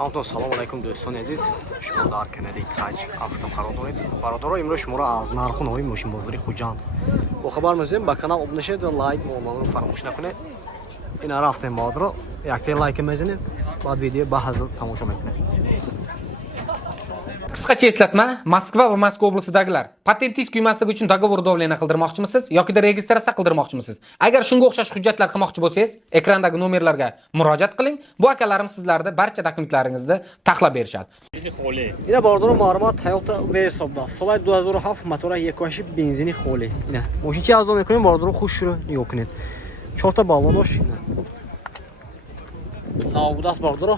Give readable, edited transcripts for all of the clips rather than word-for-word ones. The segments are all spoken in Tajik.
همونطور سلام علیکم دوستان عزیز، شما در کانال تاج автом قرار دارید. برادران امروز شما را از نرخ‌های ماشین بازاری خوجند با خبر می‌دیم. با کانال ابونه شید و لایک رو فراموش نکنید. این رفتیم برادر، یک تا لایک می‌زنید، بعد ویدیو با hazır تماشا می‌کنید. Qisqacha eslatma, Moskva va Moskva oblasidagilar patentingiz kuymasligi uchun dogovor davlena qildirmoqchimisiz yoki registratsiya qildirmoqchimisiz? Agar shunga o'xshash hujjatlar qilmoqchi bo'lsangiz, ekrandagi nomerlarga murojaat qiling. Bu akalarim sizlarga barcha dokumentlaringizni taxlab berishadi. Ina bordoro ma'lumot Toyota Versa'da. Solay 2007 motor 1.8 benzini xoli. Ina moshinchi arzon mekunیم bordoro xush shuro nigah kunید. 4 ta ballonosh. Navbudas bordoro.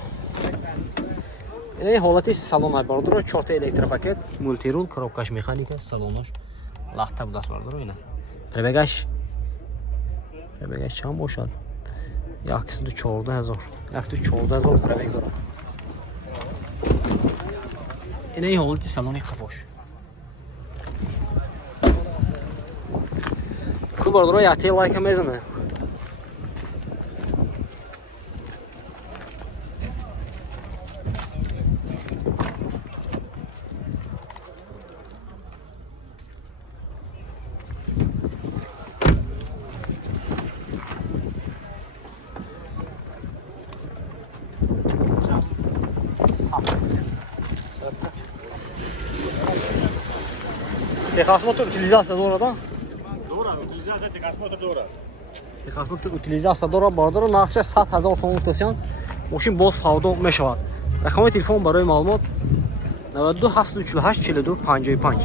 این حالتی سالن باردارو 4 تا الکتروپاکت مولتیرول коробкаш механика салонош лахта будаст باردارو اینا پربگاش چند باشد 114,000 114,000 پربگ داره این حالتی سالن قفاش کو باردارو یاتی لایک میزنه Техасмотор утилизация дора, да? Дора, утилизация техасмотор дора. Техасмотор утилизация дора, бардора нақша 100,000 сом устосян. Мошин боз савдо мешавад. Рақами телефон барои маълумот 92 748 42 55.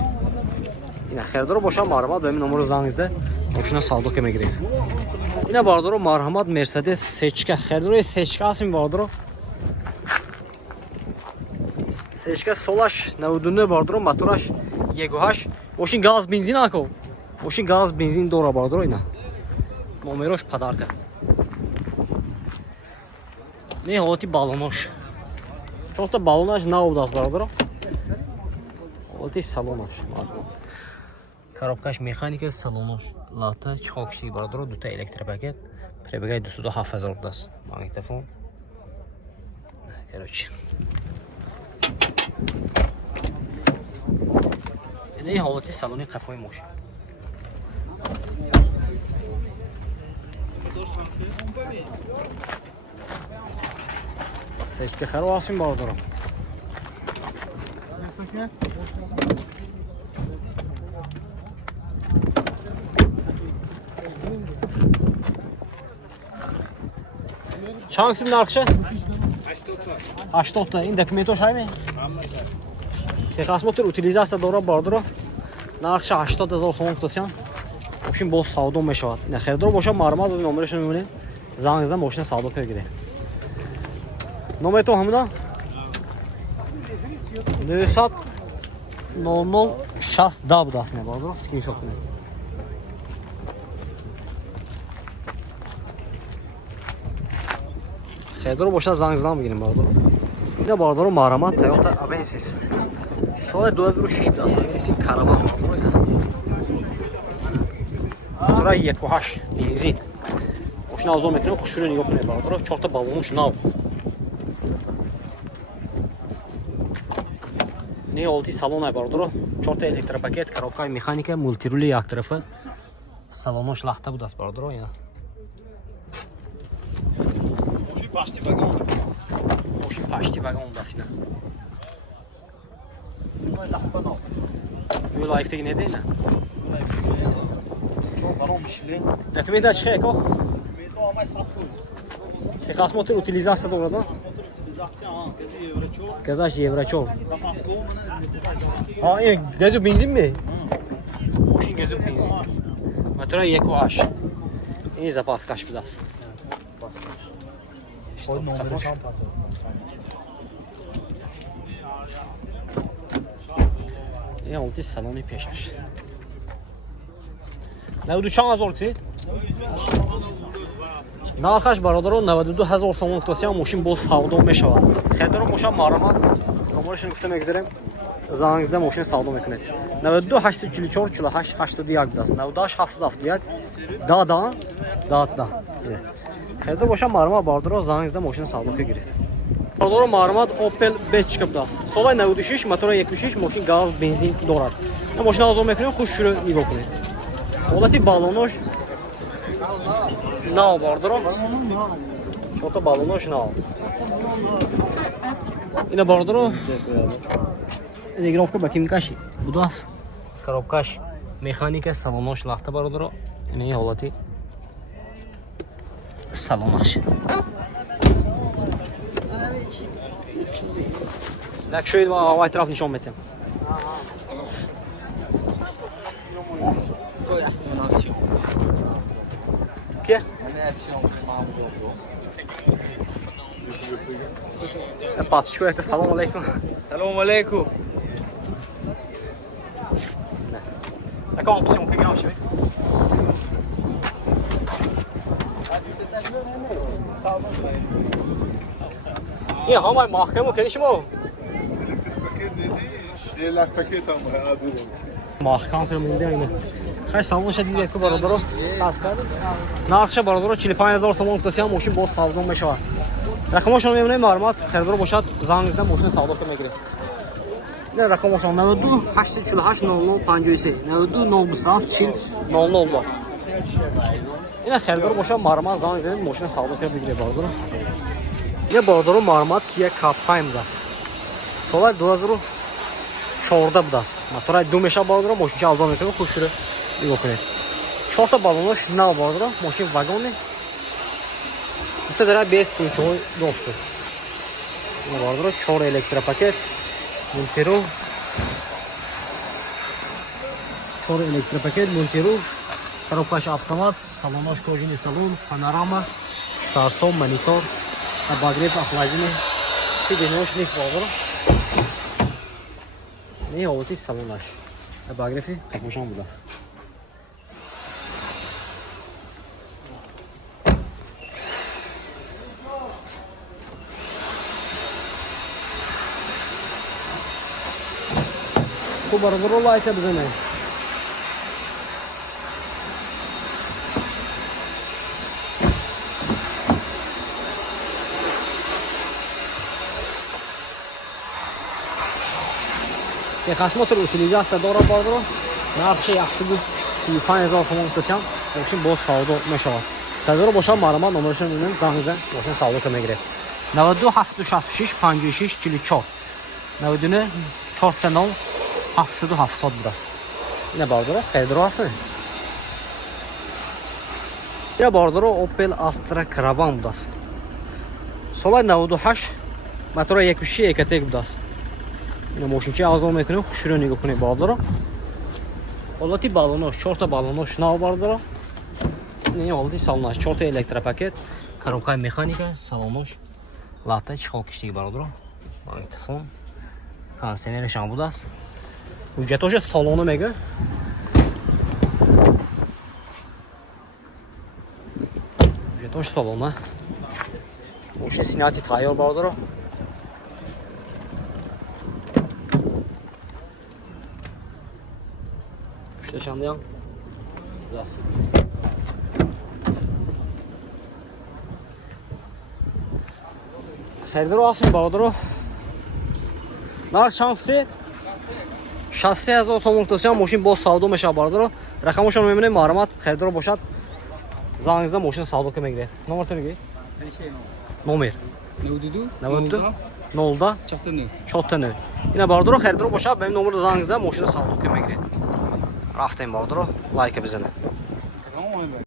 Ина хердоро боша марҳамат ба ин номеро занг зида мошина савдо ка мегиред. Ина бардора марҳамат Mercedes сечка. Хердоро сечка ҳастин бардора. Сечка солаш 99 бардора мотораш 1.8 ماشین گاز بنزین نکو ماشین گاز بنزین داره باردار اینا نمرش پدرکه نه حالتی بالونش چون تا بالونش نبود از باردار حالتی سالونش коробкаш механика салонош лата чхокши باردار دو تا الکتروپاکت پربگای 207,000 داست магнитофон короче این حالتی سالونی قفای ماشین سچ که خراب هستیم باردارم چند کسی نرخشه؟ 80 تا این دکمنتوش هایی می؟ техасмотор утилизация дора бардора нақша 80,000 сом устосян мошин боз савдо мешавад ина хердор боша маълумот ба номераш мемонед занг зида мошина савдо киргире номертон ҳамуда 900 00 60 будаст не бардора скриншот кунед хердор боша занг зида мегирем бардора ина бардора маълумот Toyota Avensis Sola 2006 budaст. Esi karavan motoru. Motora 1.8 benzin. Moshina arzon mekunем, xushro'y nigah kuned bardor. 4 ta ballonosh nav. Ne olti salon ay bardor. 4 ta elektropaket, коробка mexanika, multiruli як tarafa. Salonosh laxta budaст bardor ina. Moshin pashti vagon. Moshin pashti vagon budaст ina. Bu lifeteki ne değil mi? Dokumenta çıkıyor ko? Техасмотор утилизация doğru da? Gazaş Еврачов. Ha, gazı benzin mi? Moşin gazı benzin. Motora 1.8. İyi zapas kaç biraz. این حالتی سالانی پیشش نودو چند هزار کسی؟ نرخش برادران 92,000 سوم افتصیان ماشین باز سودا میشود خیلی‌دارم ماشین معلومات نمایش گفتم میگذاریم زنگ زده ماشین سودا میکنید 92 844 48 81 دست 98 771 دا خیلی‌دار ماشین معلومات برادران زنگ زده ماشین سودا که گرفت Бардор маълумот Opel B chiqibdi. Солай 96, мотори 1.6, мошин газ, бензин дорад. Ин мошина озод мекунем, хуш шуро нигоҳ кунед. Ҳолати балонош нав бардор. Чорта балонош нав. Ина бардор. Регировка ба кимкаши будааст. Коробкаш механика салонош лахта бардор. Ин ҳолати салонош. Так шоид ва атроф нишон метем. Ке? Патишко это салом алейкум. Салом алейкум. Така опцион ки гавши. Я ҳамаи маҳкаму кеди шумо? Елак пакетам адурам. Маҳкам кремунда ина. Хай салонша дидед ки бародаро саста. Нархша бародаро 45000 сомон футасиам мошин бо савдо мешавад. Рақамошон мебинем маълумот хердор бошад зангизда мошин савдо ка мегиред. Не рақамошон 92 848 00 53 92 027 40 00. Ина хердор бошад маълумот зангизда мошин савдо ка мегиред бародаро. Я бародаро маълумот Kia Capime даст. Солай 2014 будааст. Мотори 2 меша бародаро мошинча авзо мекунем хушро нигоҳ кунед. 4 та балонош нав бародаро мошин вагони. Это дара без ключевой доступ. На бародаро 4 электропакет, монтиру. 4 электропакет, монтиру. Коробкаш автомат, салонош кожаный салон, панорама, старстом, монитор, обогрев, охлаждение. Сиденёж них бародаро. Не вот и салонош. Обогрев капушон будааст. Хуб бародаро лайка бизанед. Техосмотр утилизация дорад бародаро. Нархи 135000 сомон футасиам мошин бо савдо мешавад. Хердор бошад маълумот номерашон мебинем зангизда мошин савдо ка мегиред. 92 766 56 44 99 4 770 будааст. Ина бародаро хердор ҳастин. Ина бародаро Opel Astra Caravan будааст. Солай 98 мотори 1.6 Ecotec будааст. Ина мошинчи авзо мекунем хушро нигоҳ кунед бародаро. Ҳолати балонош 4 та балонош нав бародаро. Ина ҳолати салонош 4 та электропакет, коробкаи механика, салонош, латта чихолкиштаги бародаро. Магнитофон, кондитсионерашам будааст. Ҳуҷҷатош салоно мега. Ҳуҷҷатош салона. Мошин синати тайёр бародаро. Пушташандиам. Дас. Хердор ҳастин бародаро. Нарх шанфси 60000 сомон футасиам мошин бо савдо мешавад бародаро. Рақамошон мебинем маълумот хердор бошад зангизда мошин савдо ка мегиред. Номер тонги? Номер 92 92 0 49. 49. Ина бародаро хердор бошад ба ин номер зангизда мошин савдо ка мегиред. Рафтем бародаро лайка бизанед. Tamam mı?